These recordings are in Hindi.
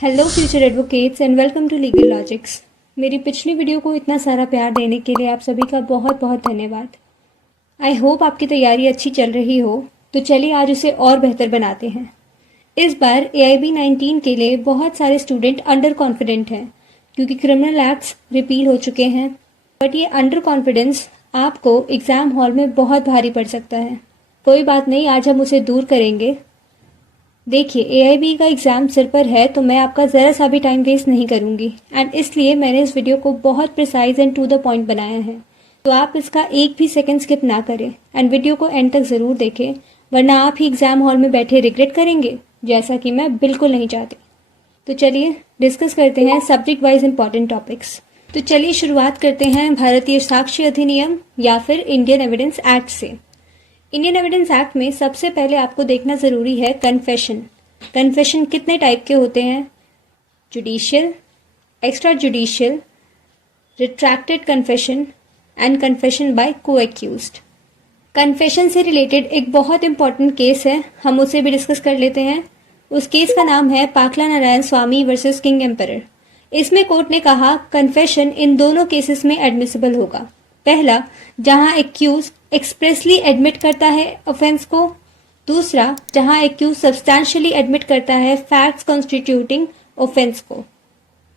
Hello future advocates and welcome to legal logics. मेरी पिछली वीडियो को इतना सारा प्यार देने के लिए आप सभी का बहुत बहुत धन्यवाद। आई होप आपकी तैयारी अच्छी चल रही हो, तो चलिए आज उसे और बेहतर बनाते हैं। इस बार AIB 19 के लिए बहुत सारे स्टूडेंट अंडर कॉन्फिडेंट हैं क्योंकि क्रिमिनल एक्ट्स रिपील हो चुके हैं, बट ये अंडर कॉन्फिडेंस आपको एग्ज़ाम हॉल में बहुत भारी पड़ सकता है। कोई बात नहीं, आज हम उसे दूर करेंगे। देखिए, AIB का एग्ज़ाम सिर पर है तो मैं आपका ज़रा सा भी टाइम वेस्ट नहीं करूंगी एंड इसलिए मैंने इस वीडियो को बहुत precise and to the point बनाया है, तो आप इसका एक भी सेकंड स्किप ना करें एंड वीडियो को एंड तक ज़रूर देखें, वरना आप ही एग्ज़ाम हॉल में बैठे रिग्रेट करेंगे, जैसा कि मैं बिल्कुल नहीं चाहती। तो चलिए डिस्कस करते हैं सब्जेक्ट वाइज इंपॉर्टेंट टॉपिक्स। तो चलिए शुरुआत करते हैं भारतीय साक्ष्य अधिनियम या फिर इंडियन एविडेंस एक्ट से। इंडियन एविडेंस एक्ट में सबसे पहले आपको देखना ज़रूरी है कन्फेशन। कन्फेशन कितने टाइप के होते हैं? Judicial, extra judicial, retracted confession and confession by co-accused. Confession से रिलेटेड एक बहुत इंपॉर्टेंट केस है, हम उसे भी डिस्कस कर लेते हैं। उस केस का नाम है पाकला नारायण स्वामी वर्सेस किंग एम्परर। इसमें कोर्ट ने कहा कन्फेशन इन दोनों केसेस में एडमिसिबल होगा। पहला, जहां एक्यूज एक्सप्रेसली एडमिट करता है ऑफेंस को। दूसरा, जहां एक्यूज सब्सटैंशियली एडमिट करता है फैक्ट्स कॉन्स्टिट्यूटिंग ऑफेंस को।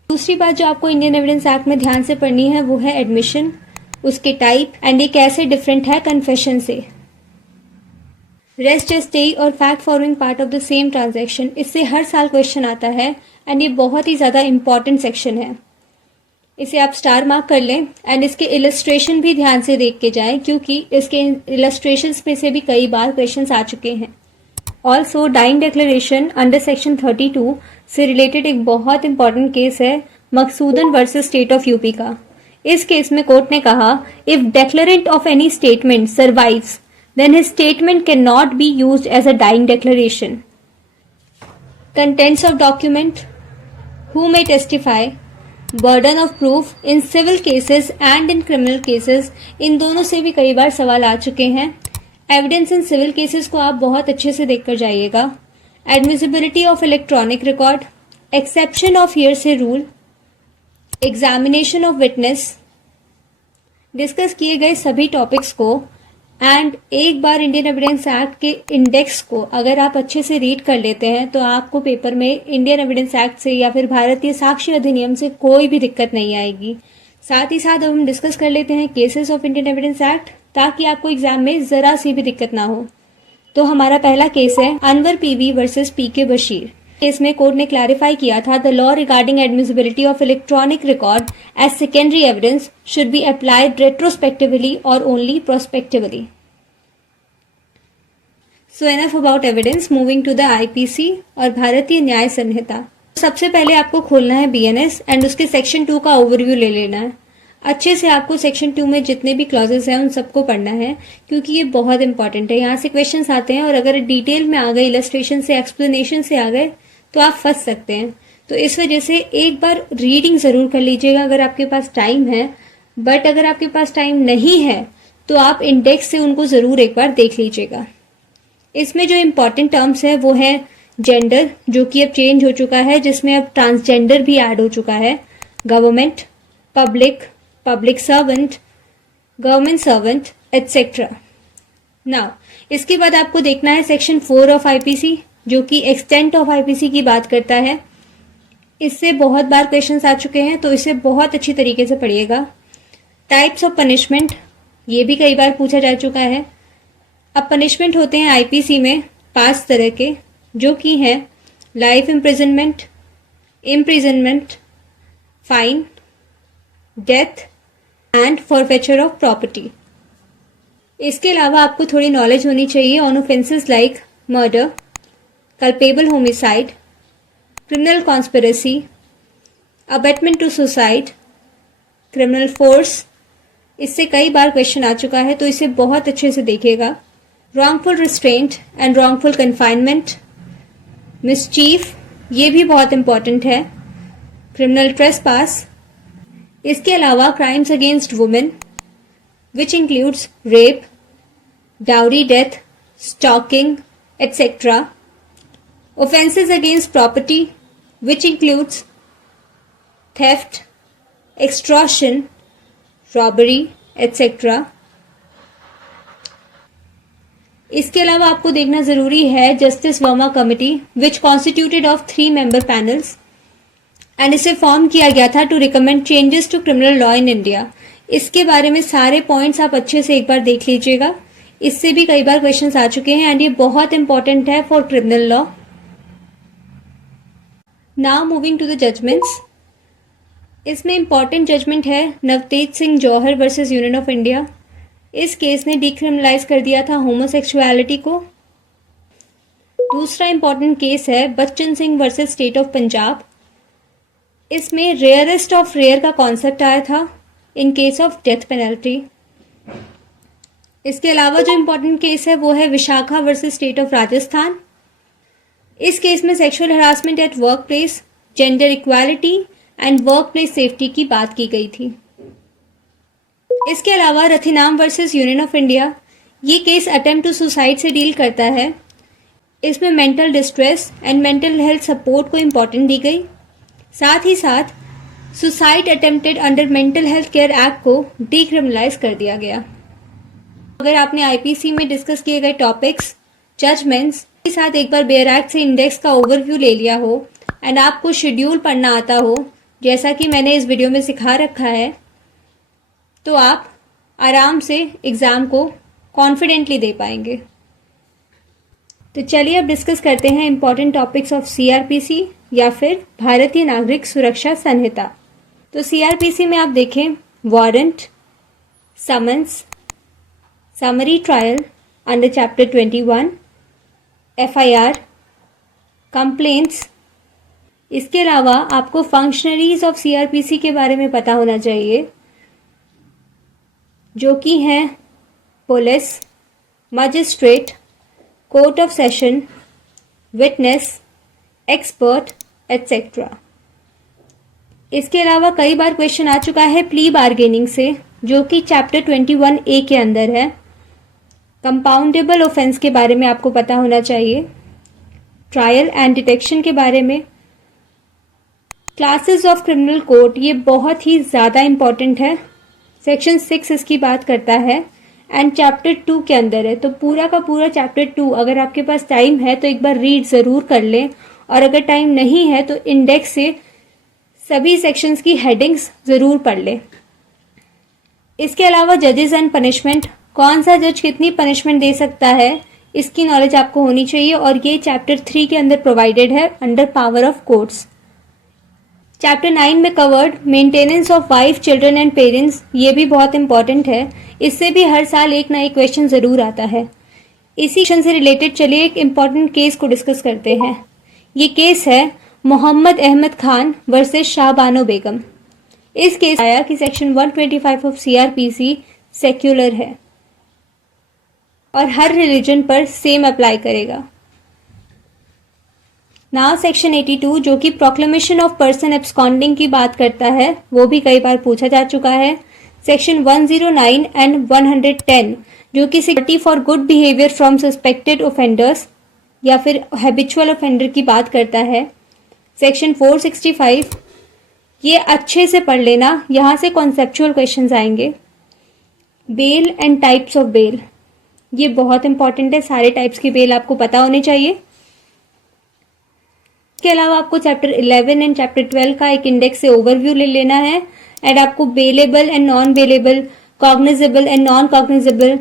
दूसरी बात जो आपको इंडियन एविडेंस एक्ट में ध्यान से पढ़नी है वो है एडमिशन, उसके टाइप एंड ये कैसे डिफरेंट है कन्फेशन से। रेस्ट स्टे और fact following part of the same transaction, इससे हर साल क्वेश्चन आता है एंड ये बहुत ही ज़्यादा इंपॉर्टेंट सेक्शन है। इसे आप स्टार मार्क कर लें एंड इसके इलस्ट्रेशन भी ध्यान से देख के जाएं क्योंकि इसके इलस्ट्रेशंस में से भी कई बार क्वेश्चंस आ चुके हैं। Also dying declaration under section 32 से रिलेटेड एक बहुत इंपॉर्टेंट केस है Maksoodan versus state of UP का। इस केस में कोर्ट ने कहा if declarant of any statement survives then his statement can not be used as a dying declaration. Contents of document, who may testify, burden of proof in civil cases and in criminal cases, इन दोनों से भी कई बार सवाल आ चुके हैं। एविडेंस इन सिविल केसेस को आप बहुत अच्छे से देखकर जाइएगा। Admissibility of electronic record, exception of hearsay rule, examination of witness, discuss किए गए सभी टॉपिक्स को एंड एक बार इंडियन एविडेंस एक्ट के इंडेक्स को अगर आप अच्छे से रीड कर लेते हैं तो आपको पेपर में इंडियन एविडेंस एक्ट से या फिर भारतीय साक्ष्य अधिनियम से कोई भी दिक्कत नहीं आएगी। साथ ही साथ अब हम डिस्कस कर लेते हैं cases of Indian evidence act, ताकि आपको एग्जाम में जरा सी भी दिक्कत ना हो। तो हमारा पहला केस है Anwar PV versus PK Basheer. Case में कोर्ट ने क्लैरिफाई किया था the law regarding admissibility of electronic record as secondary evidence should be applied retrospectively और only prospectively. So enough about evidence, moving to the IPC और भारतीय न्याय संहिता। सबसे पहले आपको खोलना है BNS एंड उसके सेक्शन 2 का ओवरव्यू ले लेना है। अच्छे से आपको सेक्शन 2 में जितने भी क्लॉजेस हैं उन सबको पढ़ना है क्योंकि ये बहुत इंपॉर्टेंट है। यहाँ से क्वेश्चंस आते हैं और अगर डिटेल में आ गए, इलस्ट्रेशन से, एक्सप्लेनेशन से आ गए तो आप फंस सकते हैं। तो इस वजह से एक बार रीडिंग ज़रूर कर लीजिएगा अगर आपके पास टाइम है, बट अगर आपके पास टाइम नहीं है तो आप इंडेक्स से उनको ज़रूर एक बार देख लीजिएगा। इसमें जो इम्पॉर्टेंट टर्म्स है वो है जेंडर, जो कि अब चेंज हो चुका है, जिसमें अब ट्रांसजेंडर भी ऐड हो चुका है। Government, public, public servant, government servant etcetera. Now इसके बाद आपको देखना है सेक्शन 4 ऑफ IPC, जो कि एक्सटेंट ऑफ IPC की बात करता है। इससे बहुत बार क्वेश्चंस आ चुके हैं तो इसे बहुत अच्छी तरीके से पढ़िएगा। टाइप्स ऑफ पनिशमेंट, ये भी कई बार पूछा जा चुका है। अब पनिशमेंट होते हैं IPC में 5 तरह के, जो कि हैं life imprisonment, fine, death and forfeiture of property. इसके अलावा आपको थोड़ी नॉलेज होनी चाहिए on offences like murder, culpable homicide, criminal conspiracy, abetment to suicide, criminal force. इससे कई बार क्वेश्चन आ चुका है तो इसे बहुत अच्छे से देखिएगा। wrongful restraint and wrongful confinement, mischief, ये भी बहुत इंपॉर्टेंट है, क्रिमिनल ट्रेसपास। इसके अलावा crimes against women which includes rape, dowry death, stalking etcetera. Offences against property which includes theft, extortion, robbery, etc. इसके अलावा आपको देखना जरूरी है justice Verma committee which constituted of 3 member panels and इसे फॉर्म किया गया था to recommend changes to criminal law in India. इसके बारे में सारे पॉइंट्स आप अच्छे से एक बार देख लीजिएगा, इससे भी कई बार क्वेश्चंस आ चुके हैं एंड ये बहुत इंपॉर्टेंट है for criminal law. Now moving to the judgments. इसमें इंपॉर्टेंट जजमेंट है Navtej Singh Johar versus union of India. इस केस ने डिक्रिमिनलाइज कर दिया था होमोसेक्सुअलिटी को। दूसरा इंपॉर्टेंट केस है Bachan Singh versus state of Punjab. इसमें रेयरेस्ट ऑफ रेयर का कॉन्सेप्ट आया था in case of death penalty. इसके अलावा जो इंपॉर्टेंट केस है वो है Vishakha versus state of Rajasthan. इस केस में sexual harassment at work place, gender equality and work place safety की बात की गई थी। इसके अलावा रथिनाम वर्सेस यूनियन ऑफ इंडिया, ये केस अटेम्प्ट टू सुसाइड से डील करता है। इसमें mental distress and mental health support को इम्पोर्टेंट दी गई। साथ ही साथ suicide attempted under mental health care act को डिक्रिमिनलाइज कर दिया गया। अगर आपने आईपीसी में डिस्कस किए गए टॉपिक्स, जजमेंट्स के साथ एक बार बेयर एक्ट से इंडेक्स का ओवरव्यू ले लिया हो एंड आपको शेड्यूल पढ़ना आता हो जैसा कि मैंने इस वीडियो में सिखा रखा है, तो आप आराम से एग्ज़ाम को कॉन्फिडेंटली दे पाएंगे। तो चलिए अब डिस्कस करते हैं इंपॉर्टेंट टॉपिक्स ऑफ सीआरपीसी या फिर भारतीय नागरिक सुरक्षा संहिता। तो सीआरपीसी में आप देखें warrant, summons, summary trial under chapter 21, FIR, complaints. इसके अलावा आपको फंक्शनरीज ऑफ सीआरपीसी के बारे में पता होना चाहिए, जो कि हैं police, magistrate, court of session, witness, expert etcetera. इसके अलावा कई बार क्वेश्चन आ चुका है प्ली बार्गेनिंग से, जो कि चैप्टर 21A के अंदर है। कंपाउंडेबल ऑफेंस के बारे में आपको पता होना चाहिए, ट्रायल एंड डिटेक्शन के बारे में, क्लासेस ऑफ क्रिमिनल कोड, ये बहुत ही ज़्यादा इंपॉर्टेंट है। सेक्शन 6 इसकी बात करता है एंड चैप्टर 2 के अंदर है। तो पूरा का पूरा चैप्टर 2 अगर आपके पास टाइम है तो एक बार रीड ज़रूर कर लें, और अगर टाइम नहीं है तो इंडेक्स से सभी सेक्शंस की हेडिंग्स ज़रूर पढ़ लें। इसके अलावा जजेस एंड पनिशमेंट, कौन सा जज कितनी पनिशमेंट दे सकता है, इसकी नॉलेज आपको होनी चाहिए, और ये चैप्टर 3 के अंदर प्रोवाइडेड है under power of courts. Chapter 9 में covered maintenance of wife, children and parents, ये भी बहुत इंपॉर्टेंट है। इससे भी हर साल एक ना एक क्वेश्चन ज़रूर आता है। इसी क्वेश्चन से रिलेटेड चलिए एक इम्पॉर्टेंट केस को डिस्कस करते हैं। ये केस है मोहम्मद अहमद खान वर्सेस शाहबानो बेगम। इस केस आया कि सेक्शन 125 ऑफ सीआरपीसी सेक्युलर है और हर रिलीजन पर सेम अप्लाई करेगा। नाउ सेक्शन 82 जो कि प्रोक्लेमेशन ऑफ पर्सन एब्सकॉन्डिंग की बात करता है, वो भी कई बार पूछा जा चुका है। सेक्शन 109 एंड 110 जो कि security for good behaviour from suspected offenders या फिर हैबिचुअल ऑफेंडर की बात करता है। सेक्शन 465, ये अच्छे से पढ़ लेना, यहाँ से कॉन्सेप्चुअल क्वेश्चंस आएंगे। Bail and types of bail, ये बहुत इंपॉर्टेंट है, सारे टाइप्स की बेल आपको पता होने चाहिए। इसके अलावा आपको चैप्टर 11 एंड चैप्टर 12 का एक इंडेक्स से ओवरव्यू ले लेना है एंड आपको bailable and non bailable, cognizable and non cognizable,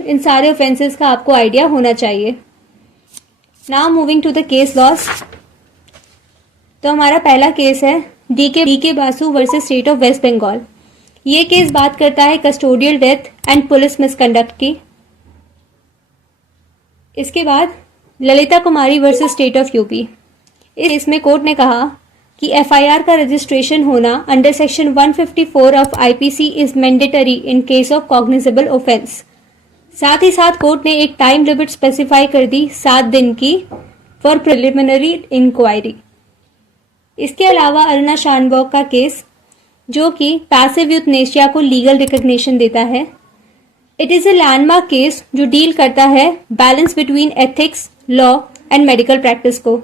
इन सारे ऑफेंसेस का आपको आइडिया होना चाहिए। Now moving to the case laws. तो हमारा पहला केस है DK Basu versus state of West Bengal. ये केस बात करता है custodial death and police misconduct की। इसके बाद Lalita Kumari versus state of UP. इसमें कोर्ट ने कहा कि एफआईआर का रजिस्ट्रेशन होना under section 154 of IPC is mandatory in case of cognizable offence. साथ ही साथ कोर्ट ने एक टाइम लिमिट स्पेसिफाई कर दी 7 दिन की फॉर प्रिलिमिनरी इंक्वायरी। इसके अलावा अरुणा शानबॉग का केस जो कि पैसिव यूथनेशिया को लीगल रिकग्निशन देता है। It is a landmark case जो डील करता है balance between ethics, law and medical practice को।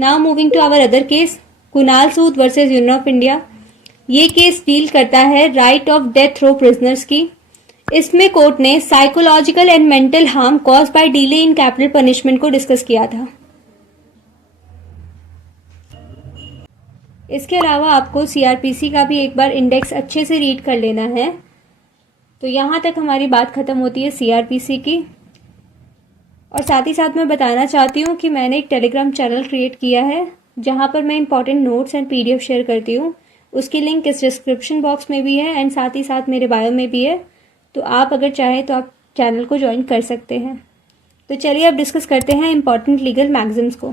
Now moving to our other case, Kunal Sood versus union of India. ये केस डील करता है right of death row prisoners की। इसमें कोर्ट ने psychological and mental harm cause by delay in capital punishment को डिस्कस किया था। इसके अलावा आपको सीआरपीसी का भी एक बार इंडेक्स अच्छे से रीड कर लेना है। तो यहाँ तक हमारी बात खत्म होती है सीआरपीसी की। और साथ ही साथ मैं बताना चाहती हूँ कि मैंने एक टेलीग्राम चैनल क्रिएट किया है जहाँ पर मैं important notes and PDF share करती हूँ। उसकी लिंक इस डिस्क्रिप्शन बॉक्स में भी है एंड साथ ही साथ मेरे बायो में भी है। तो आप अगर चाहें तो आप चैनल को ज्वाइन कर सकते हैं। तो चलिए अब डिस्कस करते हैं इंपॉर्टेंट लीगल मैगजिम्स को।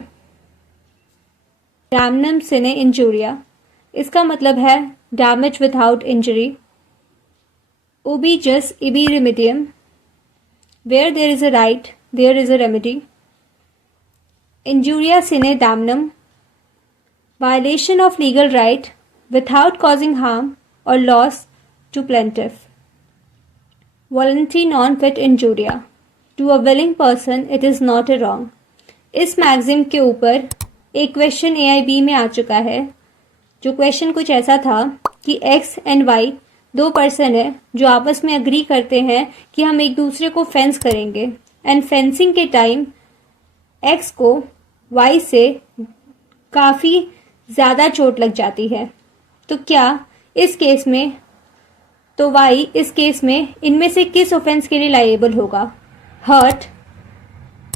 डैमनम सिने इंजूरिया, इसका मतलब है damage without injury. Ubi jus ibi remedium, where there is a right there is a remedy. Injuria sine damnum, violation of legal right without causing harm or loss to plaintiff. Voluntary non-fit injuria, to a willing person it is not a wrong. इस मैगजीम के ऊपर एक क्वेश्चन AIB में आ चुका है, जो क्वेश्चन कुछ ऐसा था कि X एंड Y दो पर्सन है जो आपस में अग्री करते हैं कि हम एक दूसरे को फेंस करेंगे एंड फेंसिंग के टाइम X को Y से काफ़ी ज़्यादा चोट लग जाती है। तो क्या इस केस में तो वाई इस केस में इनमें से किस ऑफेंस के लिए लायबल होगा? Hurt,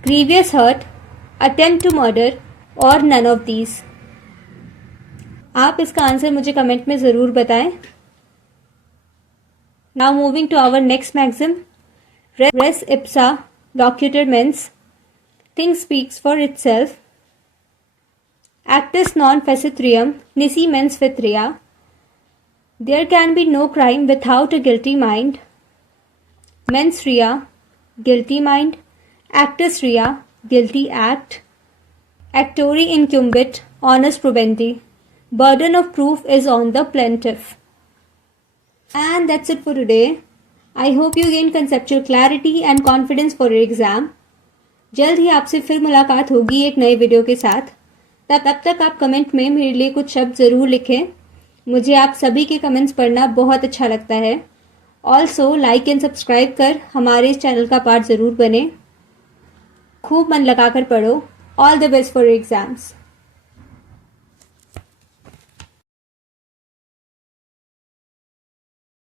grievous hurt, attempt to murder और नन ऑफ दीज। आप इसका आंसर मुझे कमेंट में ज़रूर बताएं। Now moving to our next maxim, res ipsa loquitur means, thing speaks for itself, actus non facitrium nisi mens fitria, there can be no crime without a guilty mind, mens rea guilty mind, actus rea guilty act, actori incumbit onus probendi, burden of proof is on the plaintiff. And that's it for today. I hope you gain conceptual clarity and confidence for your exam. जल्द ही आपसे फिर मुलाकात होगी एक नए वीडियो के साथ। तब तक आप कमेंट में मेरे लिए कुछ शब्द ज़रूर लिखें। मुझे आप सभी के कमेंट्स पढ़ना बहुत अच्छा लगता है। ऑल्सो लाइक एंड सब्सक्राइब कर हमारे इस चैनल का पार्ट ज़रूर बने। खूब मन लगाकर पढ़ो। All the best for exams.